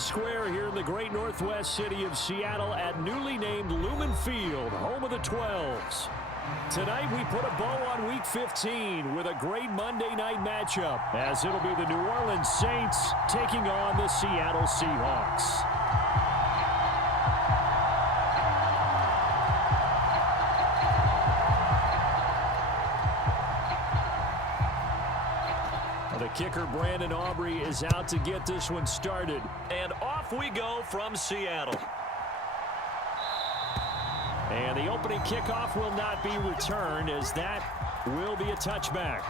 Square here in the great northwest city of Seattle at newly named Lumen Field, home of the 12s. Tonight we put a bow on Week 15 with a great Monday night matchup, as it'll be the New Orleans Saints taking on the Seattle Seahawks. The kicker, Brandon Aubrey, is out to get this one started. And off we go from Seattle. And the opening kickoff will not be returned, as that will be a touchback.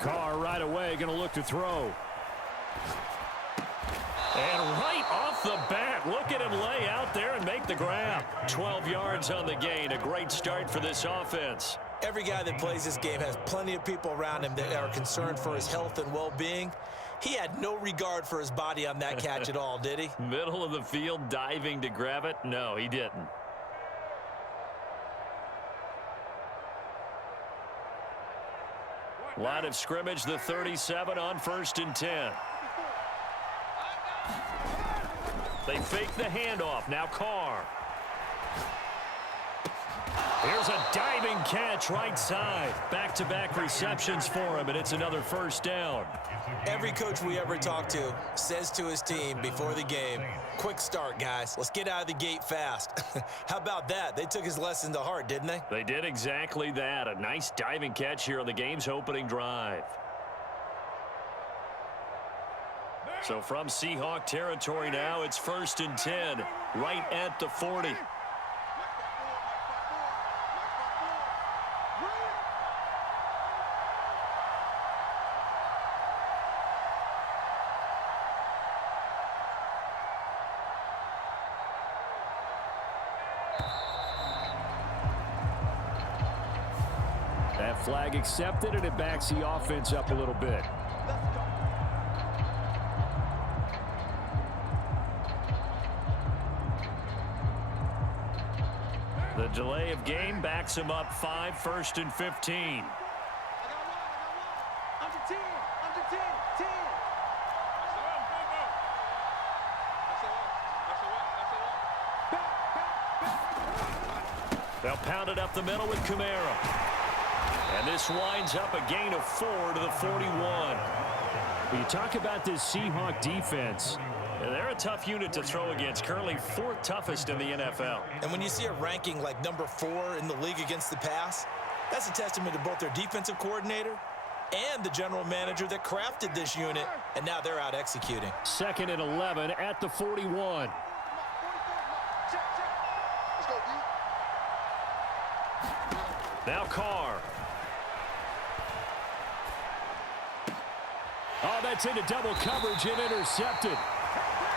Carr right away going to look to throw. And right off the bat, look at him lay out there and make the grab. 12 yards on the gain. A great start for this offense. Every guy that plays this game has plenty of people around him that are concerned for his health and well-being. He had no regard for his body on that catch at all, did he? Middle of the field, diving to grab it? No, he didn't. Line of scrimmage, the 37 on 1st and 10. They fake the handoff. Now Carr. Here's a diving catch right side. Back-to-back receptions for him, and it's another first down. Every coach we ever talk to says to his team before the game, quick start, guys. Let's get out of the gate fast. How about that? They took his lesson to heart, didn't they? They did exactly that. A nice diving catch here on the game's opening drive. So from Seahawk territory now, it's 1st and 10, right at the 40. That flag accepted, and it backs the offense up a little bit. The delay of game backs him up 5, 1st and 15. They'll pound it up the middle with Kamara. And this winds up a gain of 4 to the 41. When you talk about this Seahawk defense, they're a tough unit to throw against, currently 4th toughest in the NFL. And when you see a ranking like number 4 in the league against the pass, that's a testament to both their defensive coordinator and the general manager that crafted this unit, and now they're out executing. 2nd and 11 at the 41. Now Carr. Oh, that's into double coverage and intercepted.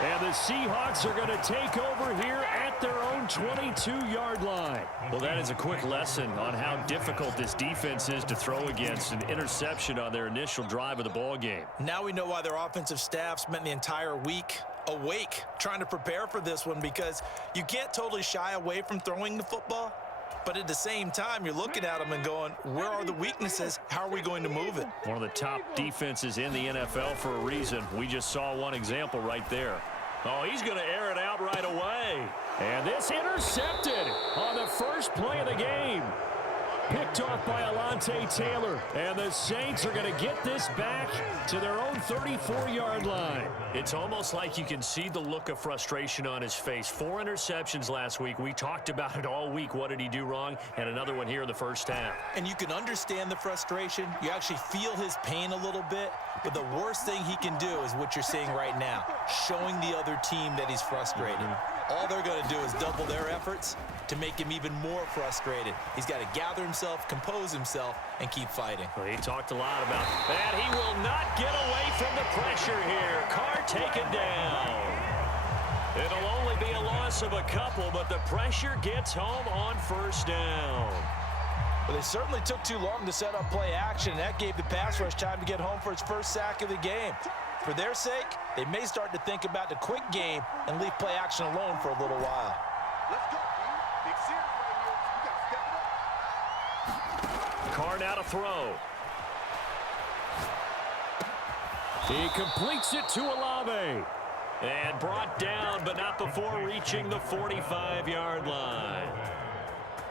And the Seahawks are going to take over here at their own 22-yard line. Well, that is a quick lesson on how difficult this defense is to throw against. An interception on their initial drive of the ball game. Now we know why their offensive staff spent the entire week awake trying to prepare for this one, because you can't totally shy away from throwing the football. But at the same time, you're looking at them and going, where are the weaknesses? How are we going to move it? One of the top defenses in the NFL for a reason. We just saw one example right there. Oh, he's going to air it out right away. And this intercepted on the first play of the game. Picked off by Alontae Taylor. And the Saints are going to get this back to their own 34-yard line. It's almost like you can see the look of frustration on his face. 4 interceptions last week. We talked about it all week. What did he do wrong? And another one here in the first half. And you can understand the frustration. You actually feel his pain a little bit. But the worst thing he can do is what you're seeing right now, showing the other team that he's frustrated. All they're going to do is double their efforts to make him even more frustrated. He's got to gather himself, compose himself, and keep fighting. Well, he talked a lot about that. He will not get away from the pressure here. Carr taken down. It'll only be a loss of a couple, but the pressure gets home on first down. Well, they certainly took too long to set up play action. That gave the pass rush time to get home for its first sack of the game. For their sake, they may start to think about the quick game and leave play action alone for a little while. Let's go, dude. Big series right here. You got to step it up. Carr now to throw. He completes it to Olave. And brought down, but not before reaching the 45-yard line.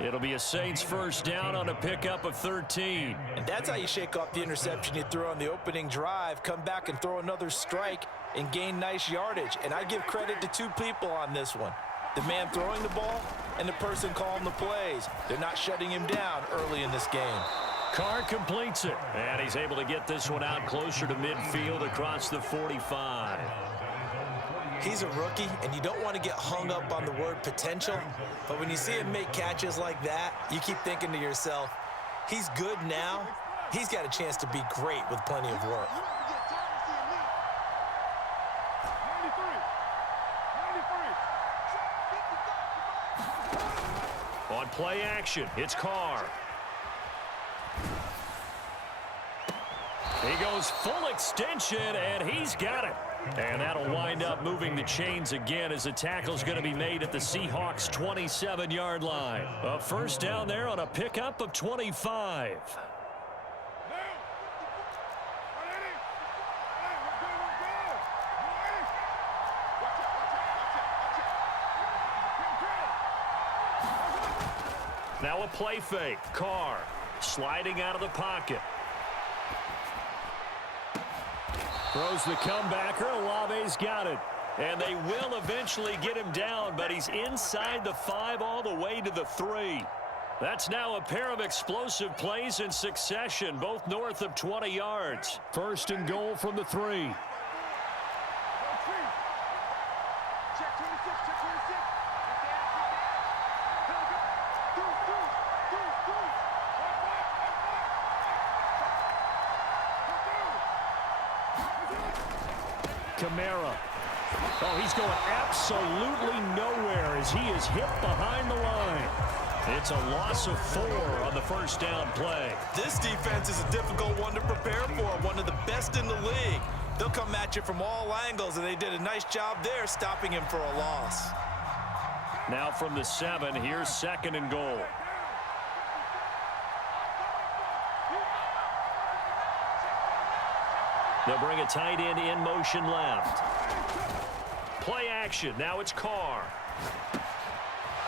It'll be a Saints first down on a pickup of 13. And that's how you shake off the interception you threw on the opening drive, come back and throw another strike and gain nice yardage. And I give credit to two people on this one. The man throwing the ball and the person calling the plays. They're not shutting him down early in this game. Carr completes it. And he's able to get this one out closer to midfield across the 45. He's a rookie, and you don't want to get hung up on the word potential, but when you see him make catches like that, you keep thinking to yourself, he's good now. He's got a chance to be great with plenty of work. On play action, it's Carr. He goes full extension, and he's got it. And that'll wind up moving the chains again as the tackle's going to be made at the Seahawks' 27-yard line. A first down there on a pickup of 25. Now a play fake. Carr sliding out of the pocket. Throws the comebacker. Olave's got it. And they will eventually get him down, but he's inside the 5 all the way to the 3. That's now a pair of explosive plays in succession, both north of 20 yards. First and goal from the 3. Kamara. Oh, he's going absolutely nowhere as he is hit behind the line. It's a loss of 4 on the first down play. This defense is a difficult one to prepare for, one of the best in the league. They'll come at you from all angles, and they did a nice job there stopping him for a loss. Now from the 7, here's second and goal. They'll bring a tight end in motion left. Play action. Now it's Carr.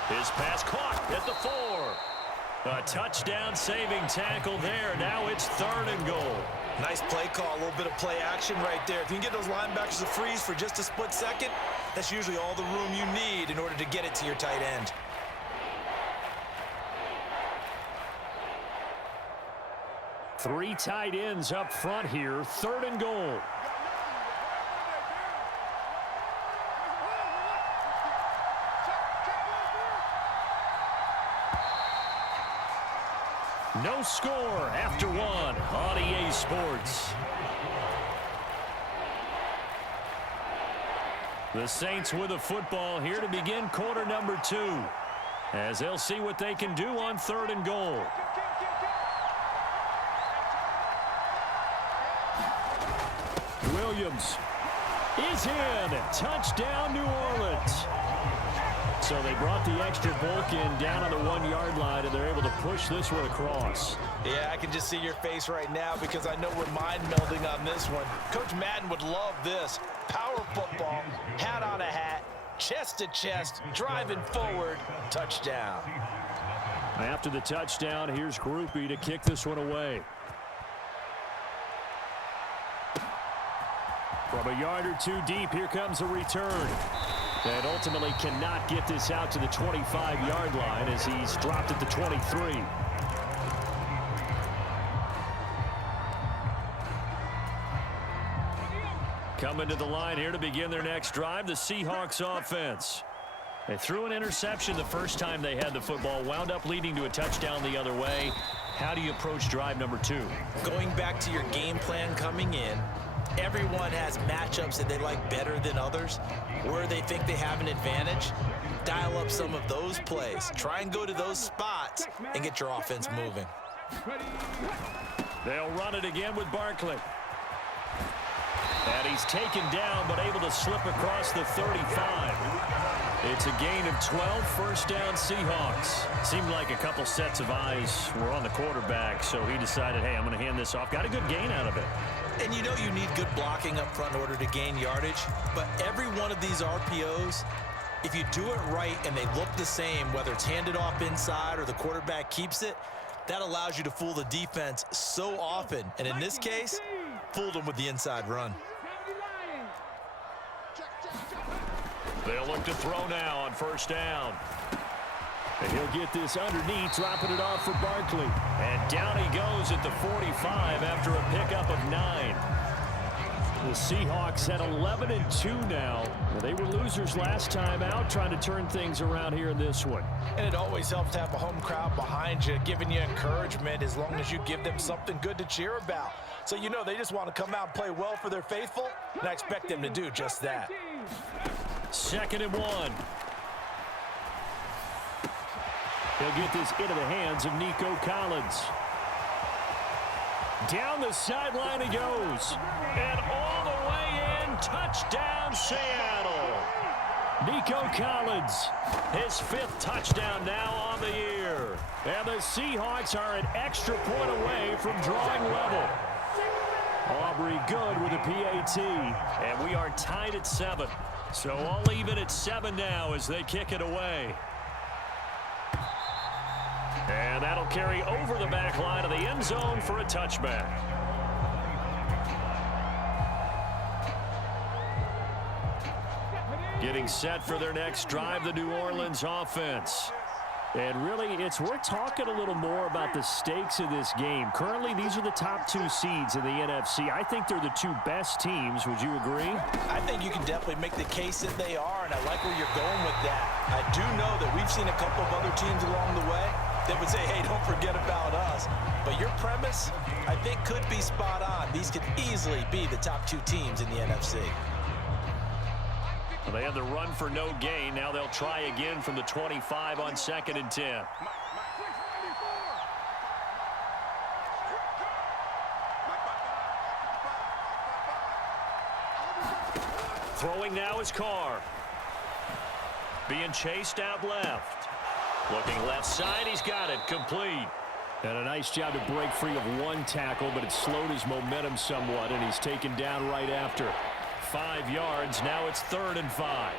His pass caught at the 4. A touchdown saving tackle there. Now it's third and goal. Nice play call. A little bit of play action right there. If you can get those linebackers to freeze for just a split second, that's usually all the room you need in order to get it to your tight end. Three tight ends up front here. Third and goal. No score after 1 on EA Sports. The Saints with a football here to begin quarter number 2, as they'll see what they can do on third and goal. Williams is in. Touchdown, New Orleans. So they brought the extra bulk in down on the 1-yard line, and they're able to push this one across. Yeah, I can just see your face right now because I know we're mind melding on this one. Coach Madden would love this. Power football, hat on a hat, chest to chest, driving forward, touchdown. After the touchdown, here's Groupie to kick this one away. From a yard or 2 deep, here comes a return. And ultimately cannot get this out to the 25-yard line as he's dropped at the 23. Coming to the line here to begin their next drive, the Seahawks offense. They threw an interception the first time they had the football, wound up leading to a touchdown the other way. How do you approach drive number 2? Going back to your game plan coming in, everyone has matchups that they like better than others, where they think they have an advantage. Dial up some of those plays. Try and go to those spots and get your offense moving. They'll run it again with Barkley. And he's taken down, but able to slip across the 35. It's a gain of 12, first down Seahawks. Seemed like a couple sets of eyes were on the quarterback, so he decided, hey, I'm going to hand this off. Got a good gain out of it. And you know you need good blocking up front in order to gain yardage, but every one of these RPOs, if you do it right and they look the same, whether it's handed off inside or the quarterback keeps it, that allows you to fool the defense so often. And in this case, fooled them with the inside run. They'll look to throw now on first down. And he'll get this underneath, dropping it off for Barkley. And down he goes at the 45 after a pickup of 9. The Seahawks at 11-2 now. They were losers last time out, trying to turn things around here in this one. And it always helps to have a home crowd behind you, giving you encouragement as long as you give them something good to cheer about. So you know they just want to come out and play well for their faithful, and I expect them to do just that. 2nd and 1. He'll get this into the hands of Nico Collins. Down the sideline he goes. And all the way in, touchdown Seattle. Nico Collins, his 5th touchdown now on the year. And the Seahawks are an extra point away from drawing level. Aubrey good with a PAT. And we are tied at 7. So all even at 7 now as they kick it away. And that'll carry over the back line of the end zone for a touchback. Getting set for their next drive, the New Orleans offense. And really, it's worth talking a little more about the stakes of this game. Currently, these are the top 2 seeds in the NFC. I think they're the 2 best teams. Would you agree? I think you can definitely make the case that they are, and I like where you're going with that. I do know that we've seen a couple of other teams along the way that would say, hey, don't forget about us. But your premise, I think, could be spot on. These could easily be the top 2 teams in the NFC. Well, they had the run for no gain. Now they'll try again from the 25 on 2nd and 10. Throwing now is Carr. Being chased out left. Looking left side, he's got it. Complete. And a nice job to break free of 1 tackle, but it slowed his momentum somewhat, and he's taken down right after. 5 yards. Now it's 3rd and 5.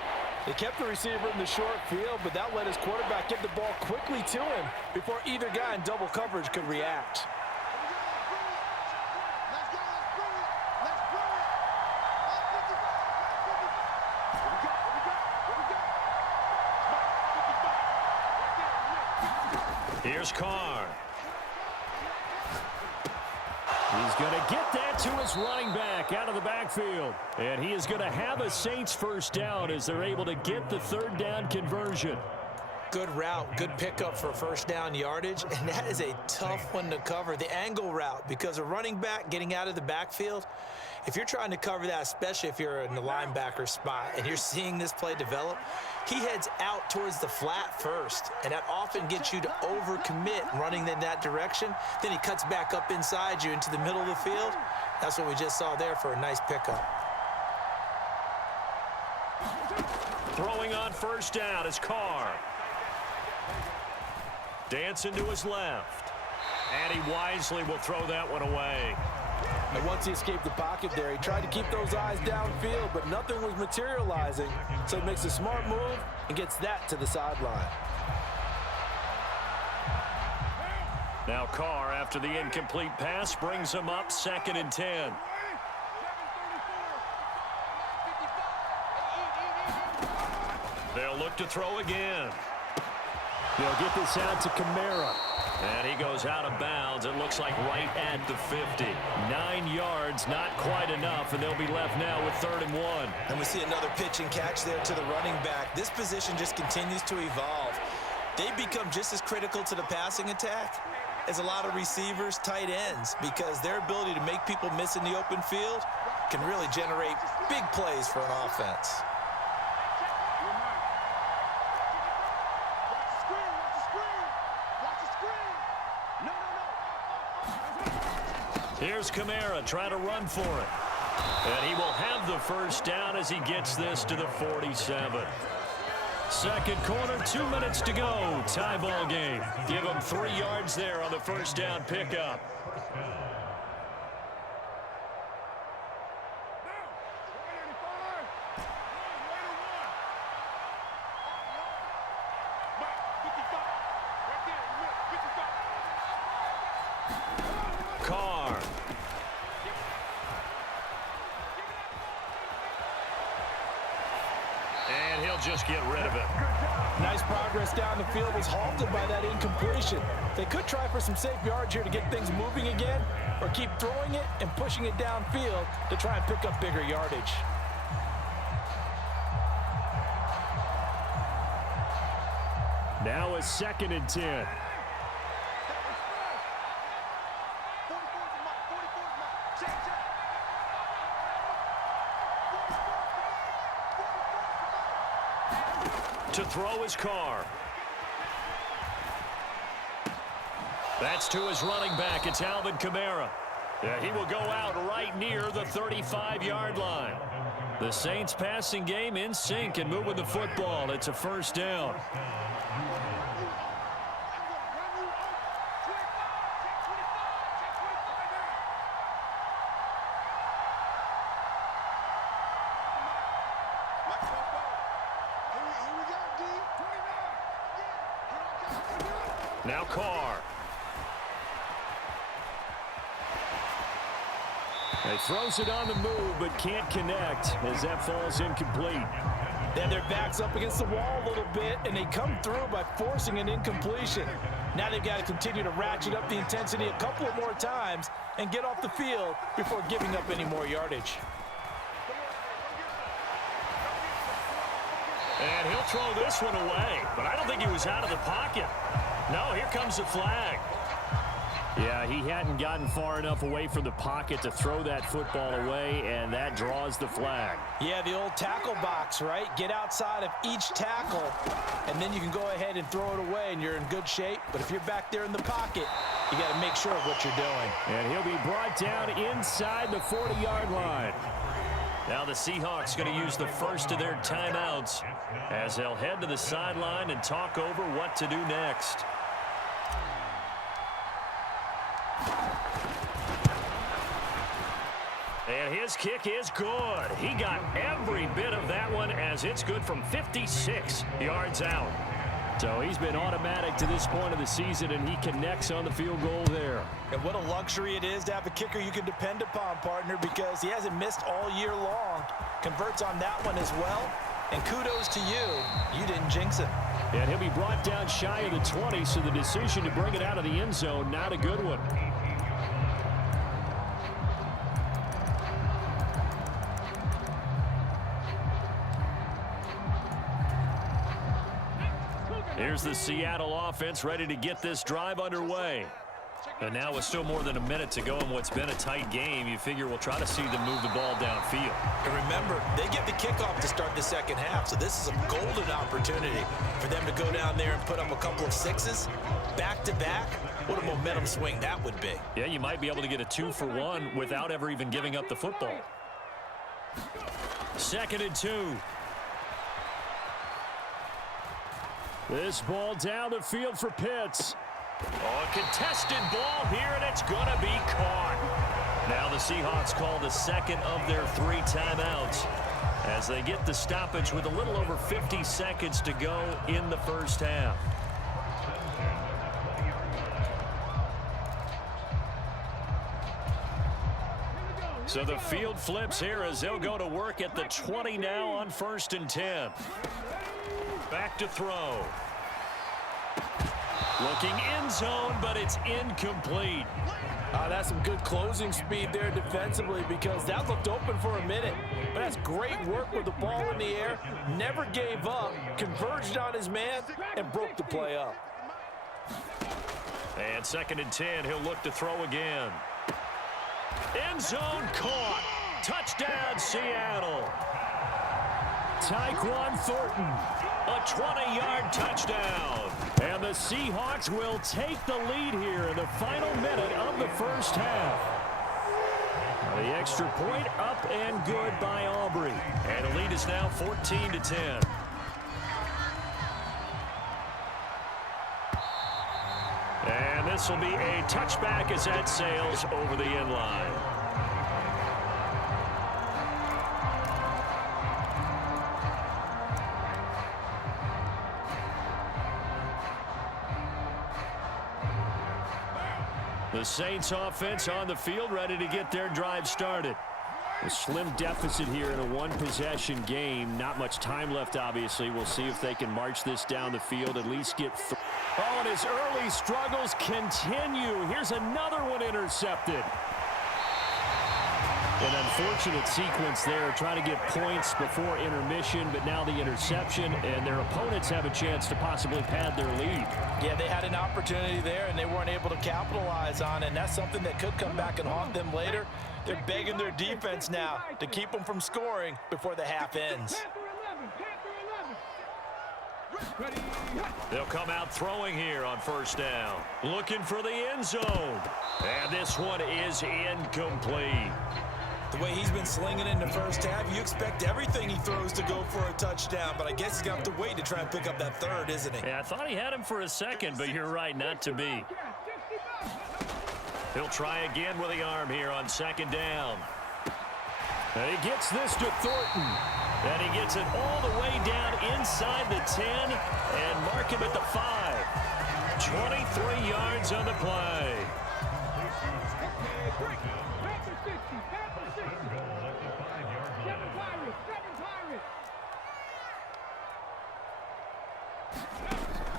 They kept the receiver in the short field, but that let his quarterback get the ball quickly to him before either guy in double coverage could react. Here's Carr. He's going to get that to his running back out of the backfield. And he is going to have a Saints first down as they're able to get the 3rd down conversion. Good route, good pickup for first down yardage, and that is a tough one to cover, the angle route, because a running back getting out of the backfield, if you're trying to cover that, especially if you're in the linebacker spot and you're seeing this play develop, he heads out towards the flat first, and that often gets you to overcommit running in that direction. Then he cuts back up inside you into the middle of the field. That's what we just saw there for a nice pickup. Throwing on first down is Carr. Dancing to his left. And he wisely will throw that one away. And once he escaped the pocket there, he tried to keep those eyes downfield, but nothing was materializing. So he makes a smart move and gets that to the sideline. Now Carr, after the incomplete pass, brings him up 2nd and 10. They'll look to throw again. They'll get this out to Kamara. And he goes out of bounds. It looks like right at the 50. 9 yards, not quite enough, and they'll be left now with 3rd and 1. And we see another pitch and catch there to the running back. This position just continues to evolve. They become just as critical to the passing attack as a lot of receivers, tight ends, because their ability to make people miss in the open field can really generate big plays for an offense. Here's Kamara trying to run for it. And he will have the first down as he gets this to the 47. Second quarter, 2 minutes to go. Tie ball game. Give him 3 yards there on the first down pickup. Carr. And he'll just get rid of it. Nice progress down the field was halted by that incompletion. They could try for some safe yards here to get things moving again, or keep throwing it and pushing it downfield to try and pick up bigger yardage. Now a 2nd and 10. To throw his Carr. That's to his running back. It's Alvin Kamara. Yeah, he will go out right near the 35-yard line. The Saints passing game in sync and moving the football. It's a first down. Now Carr. He throws it on the move, but can't connect as that falls incomplete. Then their back's up against the wall a little bit, and they come through by forcing an incompletion. Now they've got to continue to ratchet up the intensity a couple of more times and get off the field before giving up any more yardage. And he'll throw this one away, but I don't think he was out of the pocket. No, here comes the flag. Yeah, he hadn't gotten far enough away from the pocket to throw that football away, and that draws the flag. Yeah, the old tackle box, right? Get outside of each tackle, and then you can go ahead and throw it away, and you're in good shape. But if you're back there in the pocket, you got to make sure of what you're doing. And he'll be brought down inside the 40-yard line. Now the Seahawks going to use the first of their timeouts as they'll head to the sideline and talk over what to do next. And his kick is good. He got every bit of that one as it's good from 56 yards out. So he's been automatic to this point of the season, and he connects on the field goal there. And what a luxury it is to have a kicker you can depend upon, partner, because he hasn't missed all year long. Converts on that one as well. And kudos to you. You didn't jinx it. And he'll be brought down shy of the 20, so the decision to bring it out of the end zone, not a good one. Here's the Seattle offense ready to get this drive underway. And now with still more than a minute to go in what's been a tight game, you figure we'll try to see them move the ball downfield. And remember, they get the kickoff to start the second half, so this is a golden opportunity for them to go down there and put up a couple of sixes back-to-back. What a momentum swing that would be. Yeah, you might be able to get a 2-for-1 without ever even giving up the football. 2nd and 2. This ball down the field for Pitts. Oh, a contested ball here, and it's going to be caught. Now the Seahawks call the second of their 3 timeouts as they get the stoppage with a little over 50 seconds to go in the first half. So the field flips here as they'll go to work at the 20 now on 1st and 10. Back to throw. Looking end zone, but it's incomplete. That's some good closing speed there defensively because that looked open for a minute. But that's great work with the ball in the air. Never gave up, converged on his man, and broke the play up. And 2nd and 10, he'll look to throw again. End zone caught. Touchdown, Seattle. Tyquan Thornton, a 20-yard touchdown. And the Seahawks will take the lead here in the final minute of the first half. The extra point up and good by Aubrey. And the lead is now 14-10. And this will be a touchback as that sails over the end line. The Saints offense on the field, ready to get their drive started. A slim deficit here in a one-possession game. Not much time left, obviously. We'll see if they can march this down the field, at least get through. Oh, and his early struggles continue. Here's another one intercepted. An unfortunate sequence there, trying to get points before intermission, but now the interception, and their opponents have a chance to possibly pad their lead. Yeah, they had an opportunity there, and they weren't able to capitalize on it, and that's something that could come back and haunt them later. They're begging their defense now to keep them from scoring before the half ends. They'll come out throwing here on 1st down. Looking for the end zone. And this one is incomplete. The way he's been slinging in the first half, you expect everything he throws to go for a touchdown, but I guess he's got to wait to try and pick up that third, isn't he? Yeah, I thought he had him for a second, but you're right, not to be. He'll try again with the arm here on 2nd down. And he gets this to Thornton. And he gets it all the way down inside the 10 and mark him at the 5. 23 yards on the play.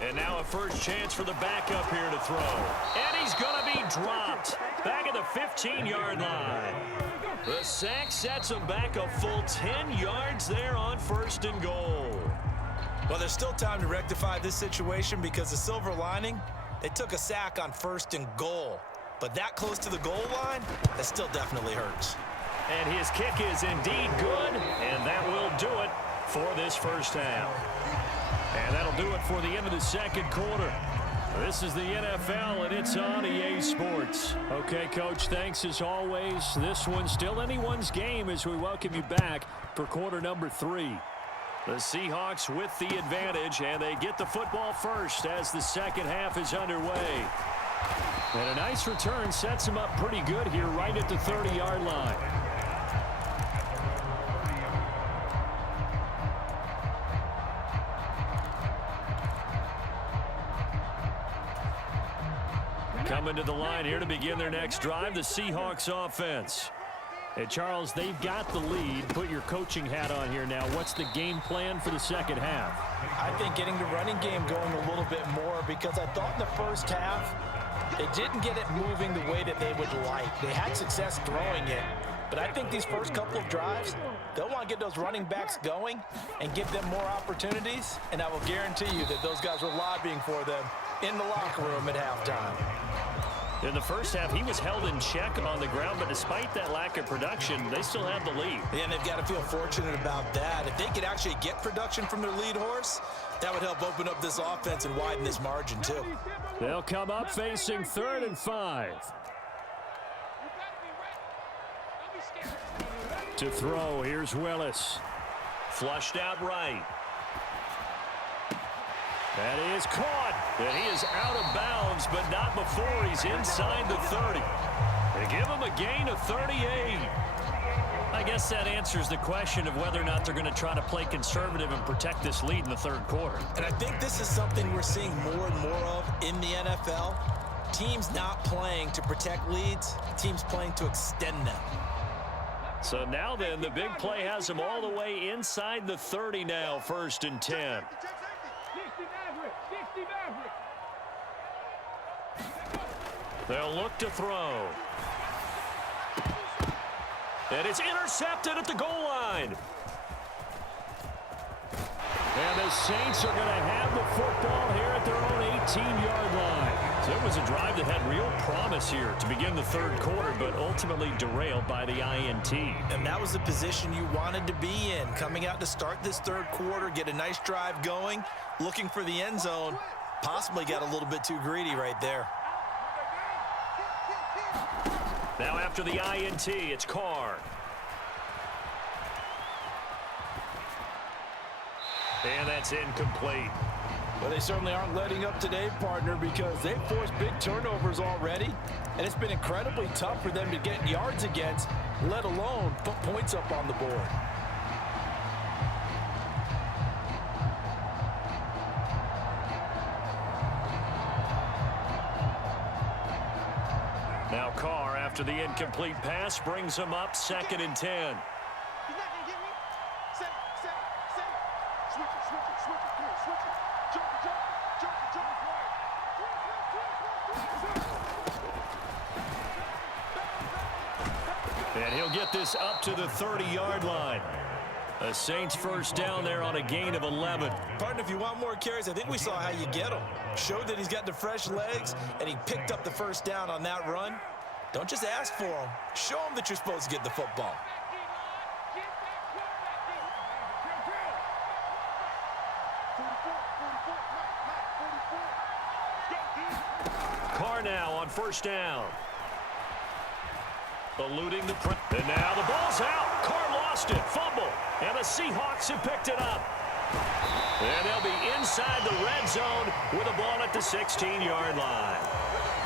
And now a first chance for the backup here to throw. And he's going to be dropped. Back at the 15-yard line. The sack sets him back a full 10 yards there on 1st and goal. Well, there's still time to rectify this situation because the silver lining, they took a sack on 1st and goal. But that close to the goal line, that still definitely hurts. And his kick is indeed good, and that will do it for this first half. And that'll do it for the end of the 2nd quarter. This is the NFL, and it's on EA Sports. Okay, Coach, thanks as always. This one's still anyone's game as we welcome you back for quarter number 3. The Seahawks with the advantage, and they get the football first as the second half is underway. And a nice return sets them up pretty good here right at the 30-yard line. Coming to the line here to begin their next drive, the Seahawks offense. Hey, Charles, they've got the lead. Put your coaching hat on here now. What's the game plan for the second half? I think getting the running game going a little bit more because I thought in the first half they didn't get it moving the way that they would like. They had success throwing it, but I think these first couple of drives, they'll want to get those running backs going and give them more opportunities, and I will guarantee you that those guys were lobbying for them in the locker room at halftime. In the first half, he was held in check on the ground, but despite that lack of production, they still have the lead. Yeah, and they've got to feel fortunate about that. If they could actually get production from their lead horse, that would help open up this offense and widen this margin, too. They'll come up facing 3rd and 5. To throw, here's Willis. Flushed out right. And he is caught. And he is out of bounds, but not before he's inside the 30. They give him a gain of 38. I guess that answers the question of whether or not they're going to try to play conservative and protect this lead in the 3rd quarter. And I think this is something we're seeing more and more of in the NFL. Teams not playing to protect leads, teams playing to extend them. So now then, the big play has him all the way inside the 30 now, 1st and 10. They'll look to throw. And it's intercepted at the goal line. And the Saints are going to have the football here at their own 18-yard line. So it was a drive that had real promise here to begin the third quarter, but ultimately derailed by the INT. And that was the position you wanted to be in. Coming out to start this third quarter, get a nice drive going, looking for the end zone. Possibly got a little bit too greedy right there. Now after the INT, it's Carr. And that's incomplete. Well, they certainly aren't letting up today, partner, because they've forced big turnovers already, and it's been incredibly tough for them to get yards against, let alone put points up on the board. Now Carr, after the incomplete pass, brings him up 2nd and 10. He's not going to get me. Set. Switch it. Come on, switch it. Jump it. And he'll get this up to the 30-yard line. A Saints first down there on a gain of 11. Partner, if you want more carries, I think we saw how you get them. Showed that he's got the fresh legs, and he picked up the first down on that run. Don't just ask for him. Show him that you're supposed to get the football. Carr now on first down. Eluding the press. And now the ball's out. Carr lost it. Fumble. And the Seahawks have picked it up. And they'll be inside the red zone with a ball at the 16-yard line.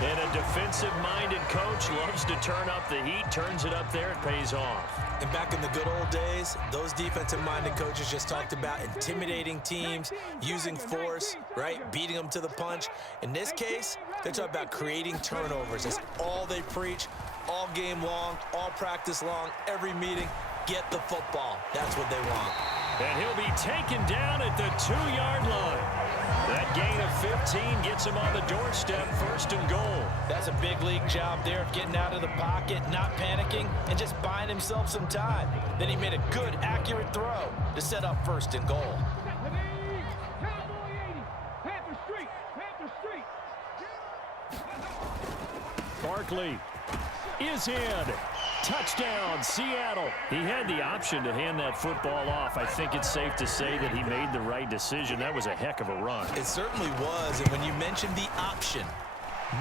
And a defensive-minded coach loves to turn up the heat, turns it up there, it pays off. And back in the good old days, those defensive-minded coaches just talked about intimidating teams, using force, right, beating them to the punch. In this case, they're talking about creating turnovers. That's all they preach, all game long, all practice long, every meeting. Get the football. That's what they want. And he'll be taken down at the 2-yard line. That gain of 15 gets him on the doorstep, 1st and goal. That's a big league job there of getting out of the pocket, not panicking, and just buying himself some time. Then he made a good, accurate throw to set up 1st and goal. Barkley is in. Touchdown, Seattle. He had the option to hand that football off. I think it's safe to say that he made the right decision. That was a heck of a run. It certainly was, and when you mentioned the option,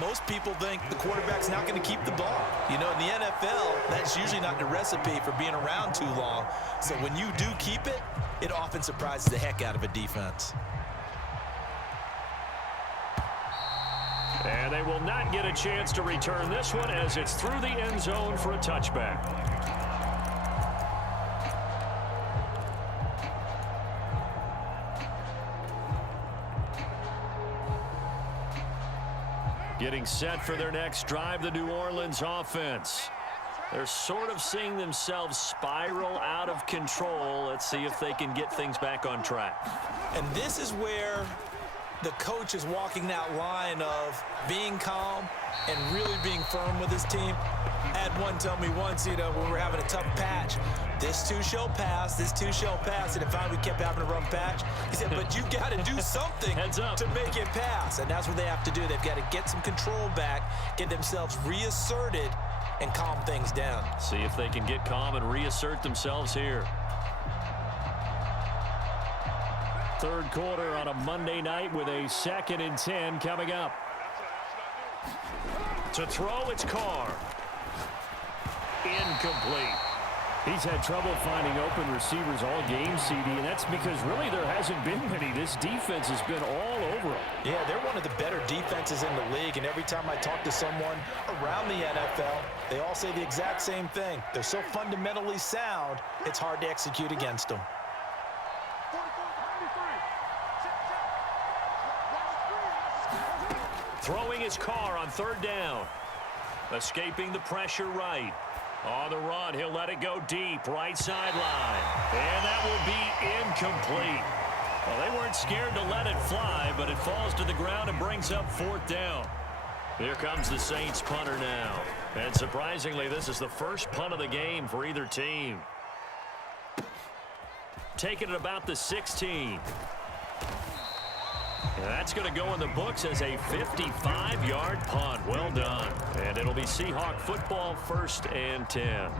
most people think the quarterback's not going to keep the ball. You know, in the NFL, that's usually not the recipe for being around too long. So when you do keep it, it often surprises the heck out of a defense. And they will not get a chance to return this one as it's through the end zone for a touchback. Getting set for their next drive, the New Orleans offense. They're sort of seeing themselves spiral out of control. Let's see if they can get things back on track. And this is where the coach is walking that line of being calm and really being firm with his team. I had one tell me once, you know, when we were having a tough patch, this too shall pass, this too shall pass, and finally we kept having a rough patch. He said, but you got to do something to make it pass, and that's what they have to do. They've got to get some control back, get themselves reasserted, and calm things down. See if they can get calm and reassert themselves here. Third quarter on a Monday night with a 2nd and 10 coming up. To throw, it's Carr. Incomplete. He's had trouble finding open receivers all game, CD, and that's because really there hasn't been many. This defense has been all over them. Yeah, they're one of the better defenses in the league, and every time I talk to someone around the NFL, they all say the exact same thing. They're so fundamentally sound, it's hard to execute against them. Throwing his Carr on 3rd down. Escaping the pressure right. On the run, he'll let it go deep, right sideline. And that will be incomplete. Well, they weren't scared to let it fly, but it falls to the ground and brings up 4th down. Here comes the Saints punter now. And surprisingly, this is the first punt of the game for either team. Taking it about the 16. And that's going to go in the books as a 55-yard punt. Well done. And it'll be Seahawk football, 1st and 10.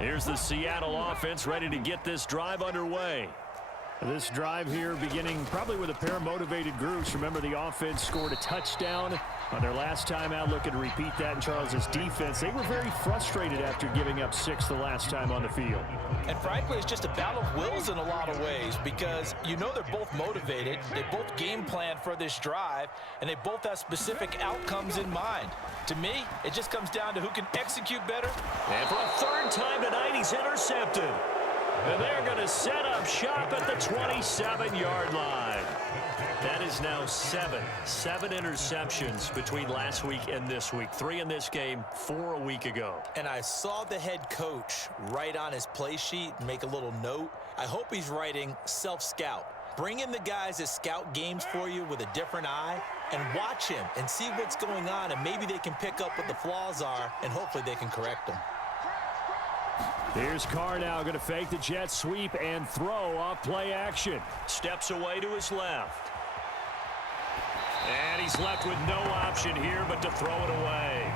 Here's the Seattle offense ready to get this drive underway. This drive here beginning probably with a pair of motivated groups. Remember, the offense scored a touchdown on their last time out. Looking to repeat that in Charles's defense. They were very frustrated after giving up 6 the last time on the field. And frankly, it's just a battle of wills in a lot of ways because you know they're both motivated. They both game plan for this drive, and they both have specific outcomes in mind. To me, it just comes down to who can execute better. And for a 3rd time tonight, he's intercepted. And they're going to set up shop at the 27-yard line. That is now 7 interceptions between last week and this week. 3 in this game, 4 a week ago. And I saw the head coach write on his play sheet and make a little note. I hope he's writing self-scout. Bring in the guys that scout games for you with a different eye and watch him and see what's going on, and maybe they can pick up what the flaws are, and hopefully they can correct them. Here's Carr now going to fake the jet sweep and throw off play action. Steps away to his left. And he's left with no option here but to throw it away.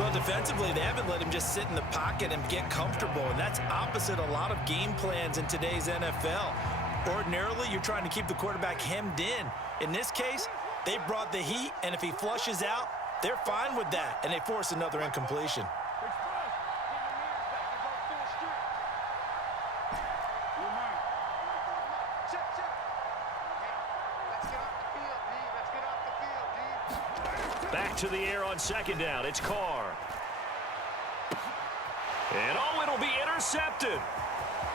Well, defensively, they haven't let him just sit in the pocket and get comfortable, and that's opposite a lot of game plans in today's NFL. Ordinarily, you're trying to keep the quarterback hemmed in. In this case, they brought the heat, and if he flushes out, they're fine with that, and they force another incompletion. Back to the air on 2nd down. It's Carr. And oh, it'll be intercepted.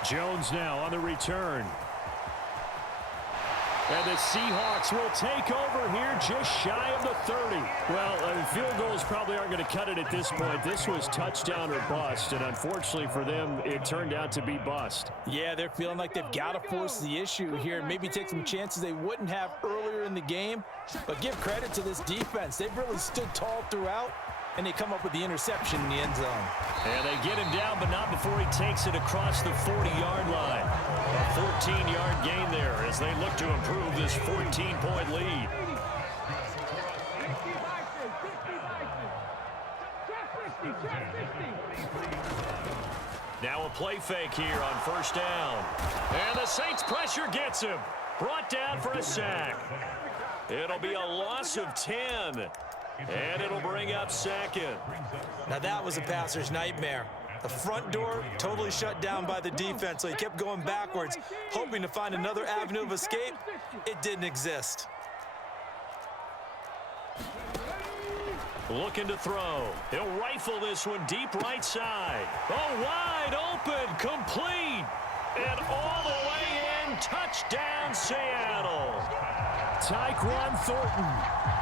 Jones now on the return. And the Seahawks will take over here just shy of the 30. Well, field goals probably aren't going to cut it at this point. This was touchdown or bust, and unfortunately for them, it turned out to be bust. Yeah, they're feeling like they've got to force the issue here and maybe take some chances they wouldn't have earlier in the game. But give credit to this defense. They've really stood tall throughout, and they come up with the interception in the end zone. And they get him down, but not before he takes it across the 40-yard line. A 14-yard gain there as they look to improve this 14-point lead. Now a play fake here on 1st down. And the Saints pressure gets him. Brought down for a sack. It'll be a loss of 10. And it'll bring up 2nd. Now that was a passer's nightmare. The front door totally shut down by the defense, so he kept going backwards, hoping to find another avenue of escape. It didn't exist. Looking to throw. He'll rifle this one deep right side. Oh, wide open, complete. And all the way in, touchdown Seattle. Tyquan Thornton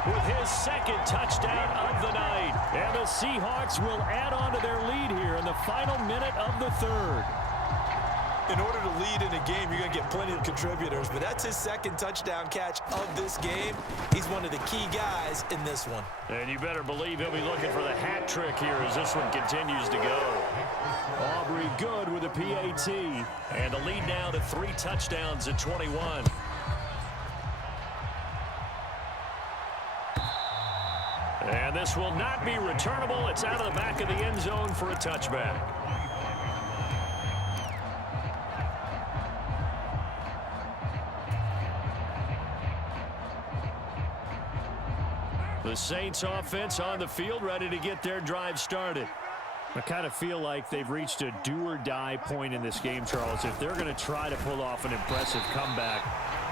with his 2nd touchdown of the night. And the Seahawks will add on to their lead here in the final minute of the 3rd. In order to lead in a game, you're going to get plenty of contributors, but that's his 2nd touchdown catch of this game. He's one of the key guys in this one. And you better believe he'll be looking for the hat trick here as this one continues to go. Aubrey good with a PAT. And the lead now to 3 touchdowns at 21. And this will not be returnable. It's out of the back of the end zone for a touchback. The Saints offense on the field ready to get their drive started. I kind of feel like they've reached a do-or-die point in this game, Charles. If they're going to try to pull off an impressive comeback,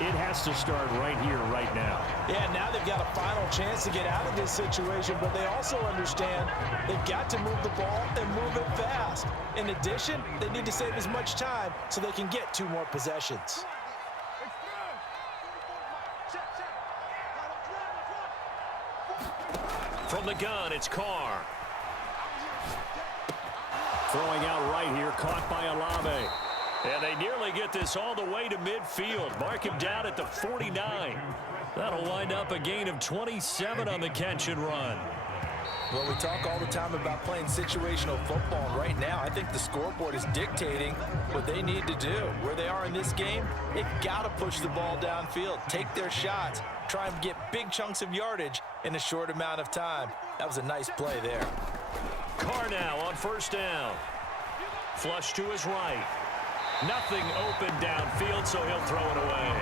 it has to start right here, right now. Yeah, now they've got a final chance to get out of this situation, but they also understand they've got to move the ball and move it fast. In addition, they need to save as much time so they can get 2 more possessions. From the gun, it's Carr. Throwing out right here, caught by Olave. And they nearly get this all the way to midfield. Mark him down at the 49. That'll wind up a gain of 27 on the catch and run. Well, we talk all the time about playing situational football, and right now I think the scoreboard is dictating what they need to do. Where they are in this game, they've got to push the ball downfield, take their shots, try and get big chunks of yardage in a short amount of time. That was a nice play there. Carr now on first down. Flush to his right. Nothing open downfield, so he'll throw it away.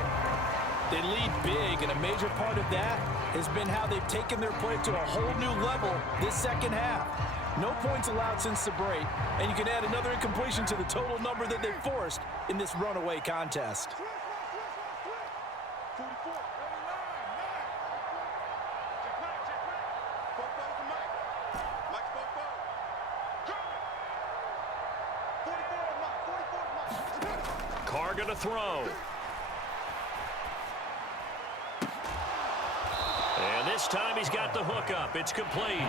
They lead big, and a major part of that has been how they've taken their play to a whole new level this second half. No points allowed since the break, and you can add another incompletion to the total number that they forced in this runaway contest. Carr going to throw. And this time he's got the hook up. It's complete.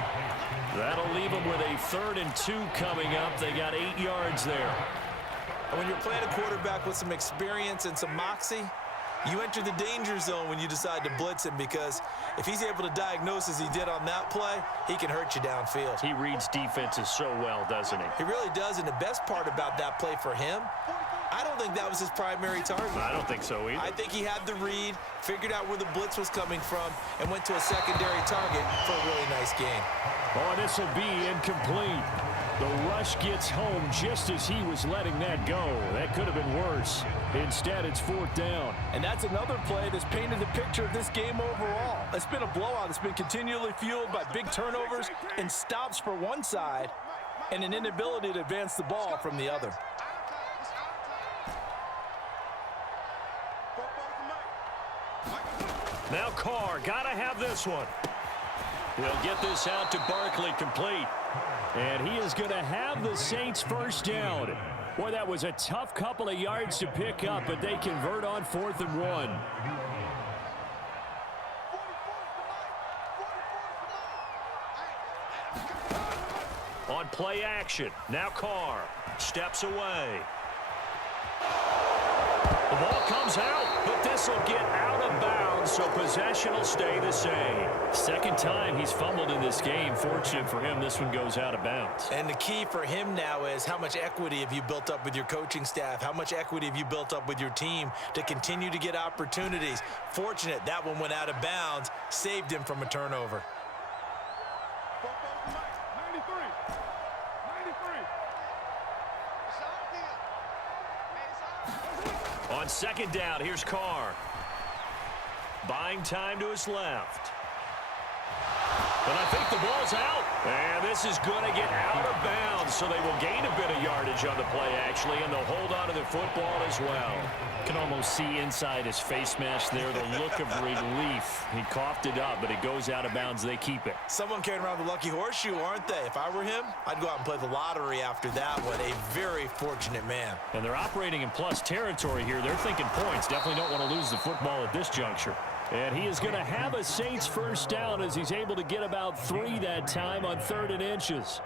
That'll leave him with a 3rd and 2 coming up. They got 8 yards there. And when you're playing a quarterback with some experience and some moxie, you enter the danger zone when you decide to blitz him, because if he's able to diagnose as he did on that play, he can hurt you downfield. He reads defenses so well, doesn't he? He really does, and the best part about that play for him, I don't think that was his primary target. I don't think so either. I think he had the read, figured out where the blitz was coming from, and went to a secondary target for a really nice gain. Oh, this will be incomplete. The rush gets home just as he was letting that go. That could have been worse. Instead, it's 4th down. And that's another play that's painted the picture of this game overall. It's been a blowout. It's been continually fueled by big turnovers and stops for one side and an inability to advance the ball from the other. Now Carr, got to have this one. He'll get this out to Barkley, complete. And he is going to have the Saints first down. Boy, that was a tough couple of yards to pick up, but they convert on 4th and 1. On play action, now Carr steps away. The ball comes out, but this will get out of bounds, so possession will stay the same. Second time he's fumbled in this game. Fortunate for him, this one goes out of bounds. And the key for him now is how much equity have you built up with your coaching staff? How much equity have you built up with your team to continue to get opportunities? Fortunate that one went out of bounds, saved him from a turnover. On second down, here's Carr. Buying time to his left. But I think the ball's out. And this is going to get out of bounds, so they will gain a bit of yardage on the play, actually, and they'll hold on to the football as well. Can almost see inside his face mask there the look of relief. He coughed it up, but it goes out of bounds. They keep it. Someone carrying around the lucky horseshoe, aren't they? If I were him, I'd go out and play the lottery after that one. A very fortunate man. And they're operating in plus territory here. They're thinking points. Definitely don't want to lose the football at this juncture. And he is going to have a Saints first down as he's able to get about 3 that time on 3rd and inches.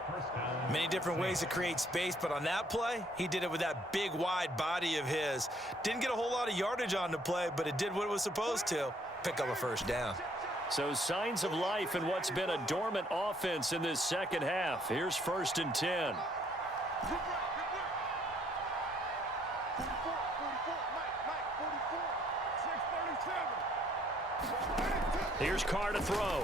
Many different ways to create space, but on that play, he did it with that big, wide body of his. Didn't get a whole lot of yardage on the play, but it did what it was supposed to. Pick up a first down. So signs of life in what's been a dormant offense in this second half. Here's 1st and 10. Here's Carr to throw.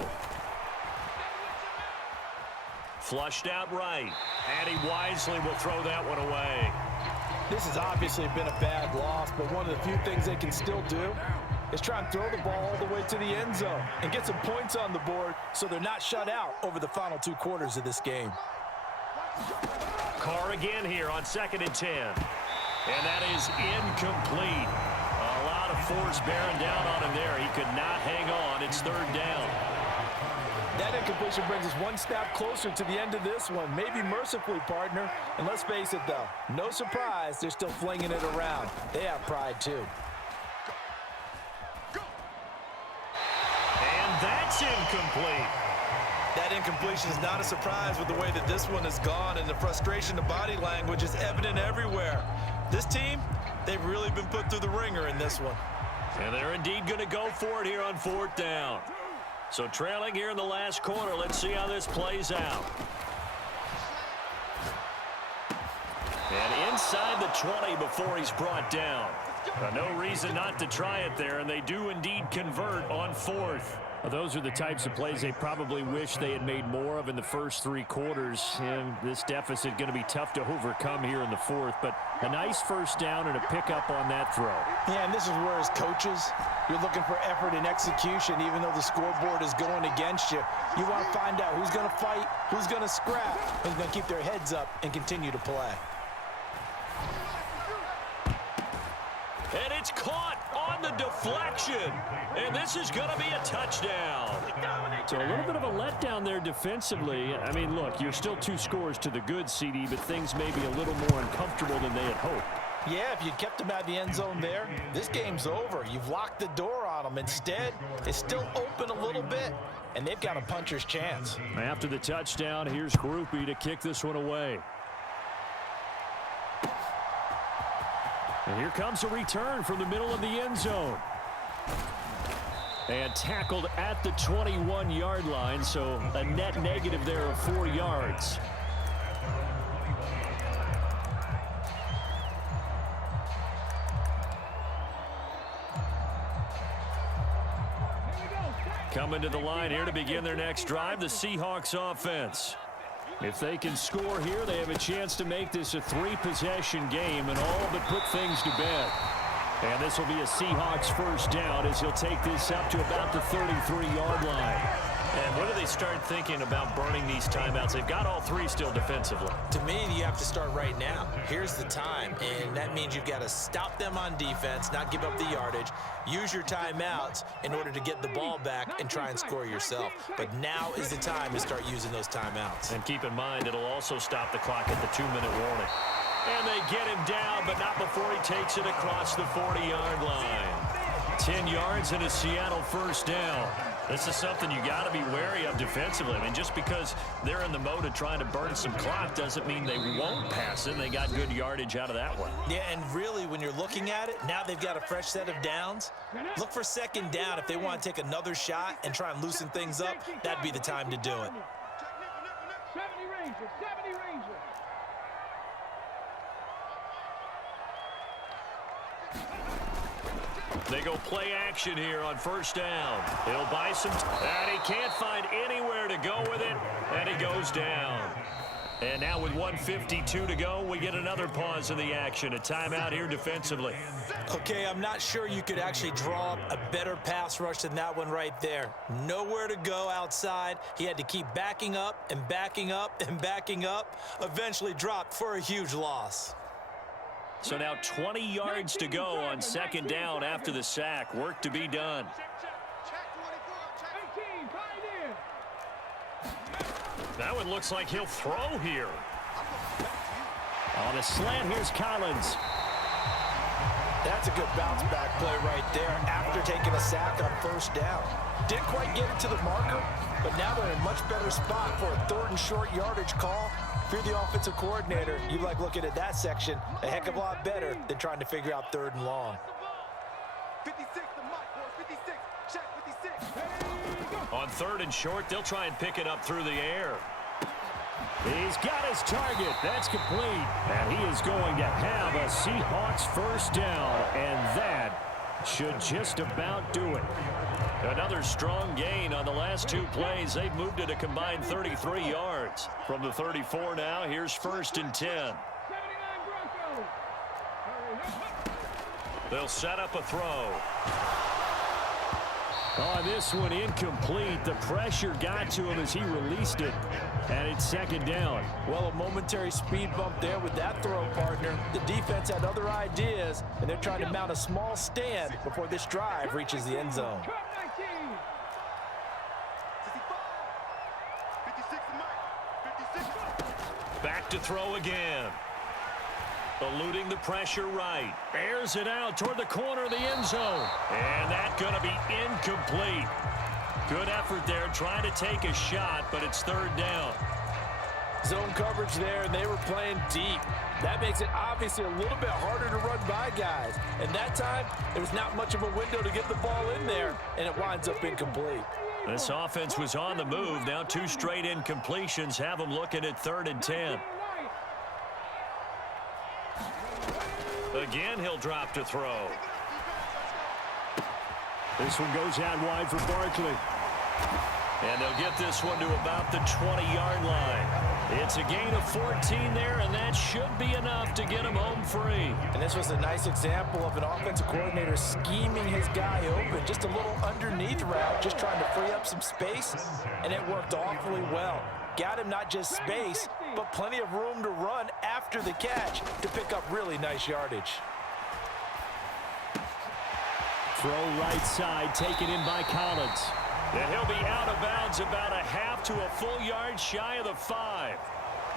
Flushed out right. And he wisely will throw that one away. This has obviously been a bad loss, but one of the few things they can still do is try and throw the ball all the way to the end zone and get some points on the board so they're not shut out over the final 2 quarters of this game. Carr again here on 2nd and 10. And that is incomplete. A lot of force bearing down on him there. He could not hang on. It's 3rd down. That incompletion brings us one step closer to the end of this one. Maybe mercifully, partner. And let's face it, though, no surprise, they're still flinging it around. They have pride, too. And that's incomplete. That incompletion is not a surprise with the way that this one has gone, and the frustration of body language is evident everywhere. This team, they've really been put through the ringer in this one. And they're indeed going to go for it here on 4th down. So trailing here in the last quarter. Let's see how this plays out. And inside the 20 before he's brought down. No reason not to try it there, and they do indeed convert on 4th. Well, those are the types of plays they probably wish they had made more of in the first 3 quarters. And this deficit going to be tough to overcome here in the 4th. But a nice first down and a pickup on that throw. Yeah, and this is where as coaches, you're looking for effort and execution. Even though the scoreboard is going against you, you want to find out who's going to fight, who's going to scrap, who's going to keep their heads up and continue to play. And it's caught on the deflection. And this is going to be a touchdown. So a little bit of a letdown there defensively. I mean, look, you're still 2 scores to the good, CD, but things may be a little more uncomfortable than they had hoped. Yeah, if you kept them out of the end zone there, this game's over. You've locked the door on them. Instead, it's still open a little bit, and they've got a puncher's chance. After the touchdown, here's Groupie to kick this one away. And here comes a return from the middle of the end zone. And tackled at the 21-yard line, so a net negative there of 4 yards. Coming to the line here to begin their next drive, the Seahawks offense. If they can score here, they have a chance to make this a 3-possession game and all but put things to bed. And this will be a Seahawks first down as he'll take this up to about the 33-yard line. And when do they start thinking about burning these timeouts? They've got all 3 still defensively. To me, you have to start right now. Here's the time, and that means you've got to stop them on defense, not give up the yardage, use your timeouts in order to get the ball back and try and score yourself. But now is the time to start using those timeouts. And keep in mind, it'll also stop the clock at the 2-minute warning. And they get him down, but not before he takes it across the 40-yard line. 10 yards and a Seattle first down. This is something you got to be wary of defensively. I mean, just because they're in the mode of trying to burn some clock doesn't mean they won't pass it. They got good yardage out of that one. Yeah, and really, when you're looking at it, now they've got a fresh set of downs. Look for second down. If they want to take another shot and try and loosen things up, that'd be the time to do it. 70 Rangers, 70 Rangers. They go play action here on first down. He'll buy some, and he can't find anywhere to go with it, and he goes down. And now with 1:52 to go, we get another pause in the action. A timeout here defensively. Okay, I'm not sure you could actually draw up a better pass rush than that one right there. Nowhere to go outside. He had to keep backing up and backing up and backing up. Eventually dropped for a huge loss. So now 20 yards to go on second down after the sack. Work to be done. That one looks like he'll throw here. On a slant, here's Collins. That's a good bounce back play right there after taking a sack on first down. Didn't quite get it to the marker, but now they're in a much better spot for a 3rd and short yardage call. If you're the offensive coordinator, you like looking at that section a heck of a lot better than trying to figure out 3rd and long. 56, the mic, boys. 56. Check 56. On 3rd and short, they'll try and pick it up through the air. He's got his target. That's complete. And he is going to have a Seahawks first down. And that should just about do it. Another strong gain on the last 2 plays. They've moved it a combined 33 yards. From the 34 now, here's 1st and 10. They'll set up a throw. On this one, incomplete. The pressure got to him as he released it. And it's second down. Well, a momentary speed bump there with that throw, partner. The defense had other ideas, and they're trying to mount a small stand before this drive reaches the end zone. 56, the mic. 56. Back to throw again. Eluding the pressure right. Airs it out toward the corner of the end zone. And that's going to be incomplete. Good effort there trying to take a shot, but it's 3rd down. Zone coverage there, and they were playing deep. That makes it obviously a little bit harder to run by guys. And that time, there was not much of a window to get the ball in there, and it winds up incomplete. This offense was on the move. Now 2 straight incompletions have them looking at 3rd and 10. Again, he'll drop to throw. This one goes out wide for Barkley. And they'll get this one to about the 20-yard line. It's a gain of 14 there, and that should be enough to get him home free. And this was a nice example of an offensive coordinator scheming his guy open. Just a little underneath route, just trying to free up some space, and it worked awfully well. Got him not just space, but plenty of room to run after the catch to pick up really nice yardage. Throw right side, taken in by Collins. And he'll be out of bounds about a half to a full yard shy of the 5.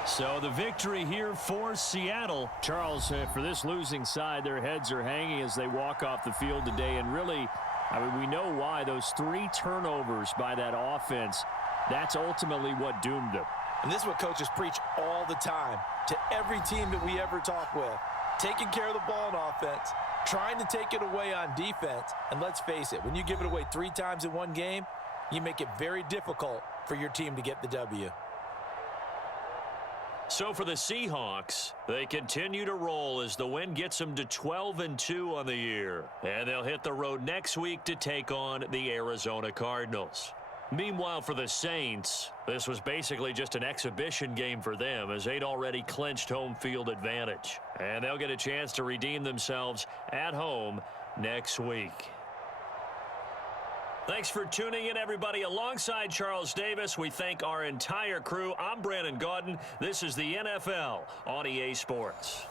So the victory here for Seattle. Charles, for this losing side, their heads are hanging as they walk off the field today. And really, I mean, we know why. Those 3 turnovers by that offense, that's ultimately what doomed them. And this is what coaches preach all the time to every team that we ever talk with. Taking care of the ball on offense, trying to take it away on defense. And let's face it, when you give it away 3 times in one game, you make it very difficult for your team to get the W. So for the Seahawks, they continue to roll as the win gets them to 12-2 on the year. And they'll hit the road next week to take on the Arizona Cardinals. Meanwhile, for the Saints, this was basically just an exhibition game for them as they'd already clinched home field advantage. And they'll get a chance to redeem themselves at home next week. Thanks for tuning in, everybody. Alongside Charles Davis, we thank our entire crew. I'm Brandon Gaudin. This is the NFL on EA Sports.